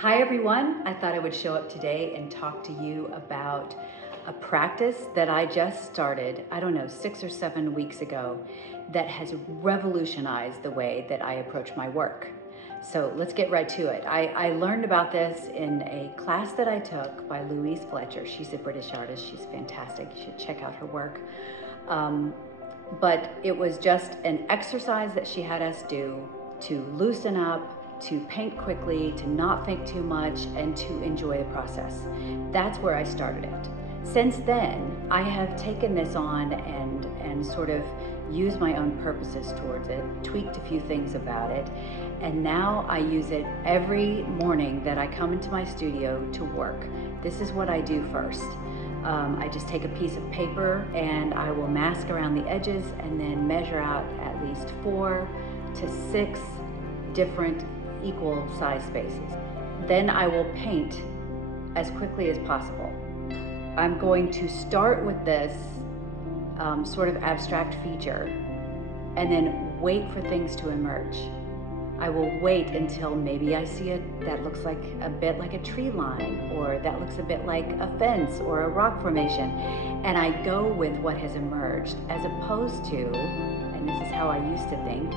Hi everyone, I thought I would show up today and talk to you about a practice that I just started, I don't know, 6 or 7 weeks ago, that has revolutionized the way that I approach my work. So let's get right to it. I learned about this in a class that I took by Louise Fletcher. She's a British artist, she's fantastic, you should check out her work. But it was just an exercise that she had us do to loosen up, to paint quickly, to not think too much, and to enjoy the process. That's where I started it. Since then, I have taken this on and sort of used my own purposes towards it, tweaked a few things about it, and now I use it every morning that I come into my studio to work. This is what I do first. I just take a piece of paper and I will mask around the edges and then measure out at least 4 to 6 different equal size spaces. Then I will paint as quickly as possible. I'm going to start with this sort of abstract feature and then wait for things to emerge. I will wait until maybe I see it that looks like a bit like a tree line, or that looks a bit like a fence or a rock formation, and I go with what has emerged, as opposed to, and this is how I used to think,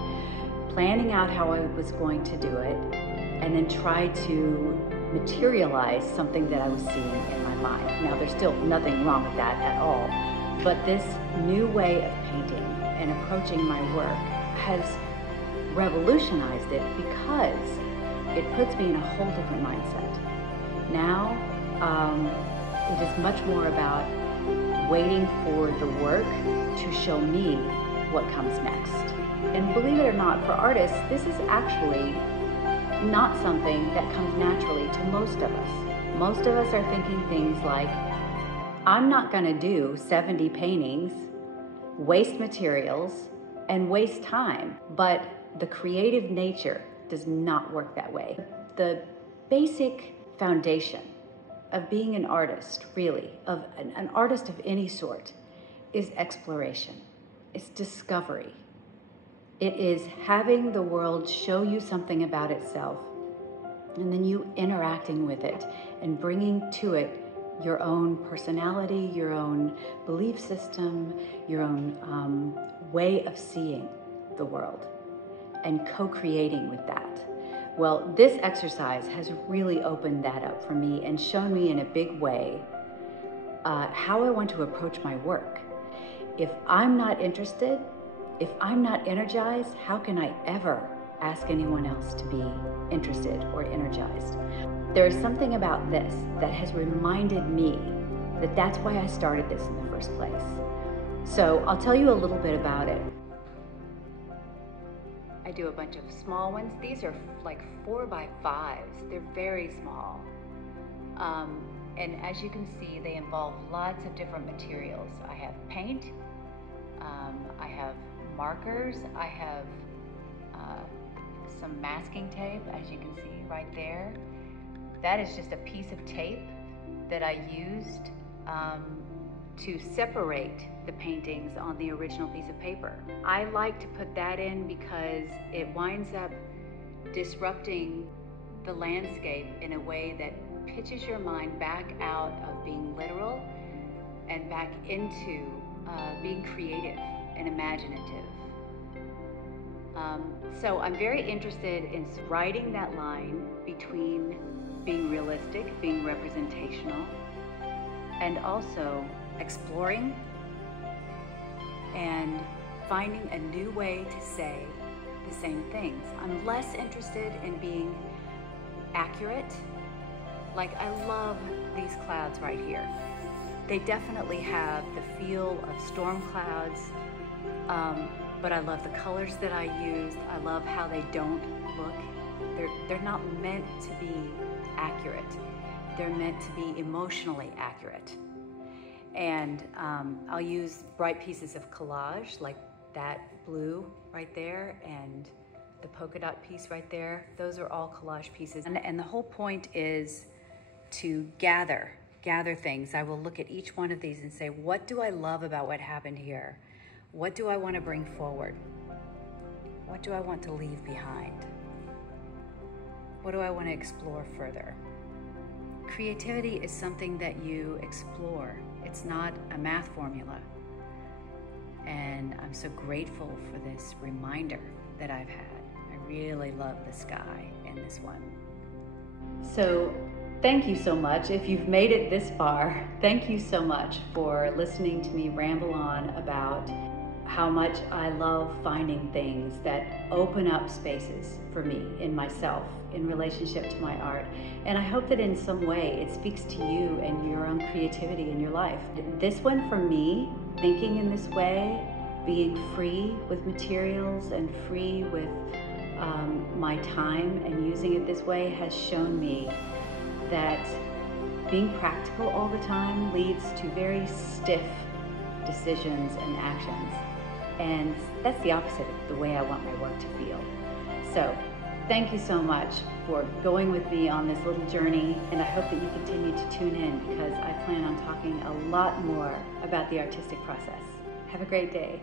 planning out how I was going to do it and then try to materialize something that I was seeing in my mind. Now, there's still nothing wrong with that at all, but this new way of painting and approaching my work has revolutionized it because it puts me in a whole different mindset. Now, it is much more about waiting for the work to show me what comes next. And believe it or not, for artists, this is actually not something that comes naturally to most of us. Most of us are thinking things like, I'm not gonna do 70 paintings, waste materials, and waste time. But the creative nature does not work that way. The basic foundation of being an artist, really, of an artist of any sort, is exploration. It's discovery. It is having the world show you something about itself, and then you interacting with it and bringing to it your own personality, your own belief system, your own way of seeing the world, and co-creating with that. Well, this exercise has really opened that up for me and shown me in a big way how I want to approach my work. If I'm not interested, if I'm not energized, how can I ever ask anyone else to be interested or energized? There is something about this that has reminded me that that's why I started this in the first place. So I'll tell you a little bit about it. I do a bunch of small ones. These are like 4x5s. They're very small. And as you can see, they involve lots of different materials. I have paint, I have markers, I have some masking tape, as you can see right there. That is just a piece of tape that I used to separate the paintings on the original piece of paper. I like to put that in because it winds up disrupting the landscape in a way that pitches your mind back out of being literal and back into being creative and imaginative. So I'm very interested in writing that line between being realistic, being representational, and also exploring and finding a new way to say the same things. I'm less interested in being accurate. Like, I love these clouds right here. They definitely have the feel of storm clouds, but I love the colors that I used. I love how they don't look. They're not meant to be accurate. They're meant to be emotionally accurate. And I'll use bright pieces of collage, like that blue right there and the polka dot piece right there. Those are all collage pieces. And the whole point is to gather things. I will look at each one of these and say, what do I love about what happened here? What do I want to bring forward? What do I want to leave behind? What do I want to explore further? Creativity is something that you explore. It's not a math formula. And I'm so grateful for this reminder that I've had. I really love the sky in this one. So thank you so much. If you've made it this far, thank you so much for listening to me ramble on about how much I love finding things that open up spaces for me in myself, in relationship to my art. And I hope that in some way it speaks to you and your own creativity in your life. This one for me, thinking in this way, being free with materials and free with my time and using it this way has shown me that being practical all the time leads to very stiff decisions and actions. And that's the opposite of the way I want my work to feel. So thank you so much for going with me on this little journey, and I hope that you continue to tune in because I plan on talking a lot more about the artistic process. Have a great day.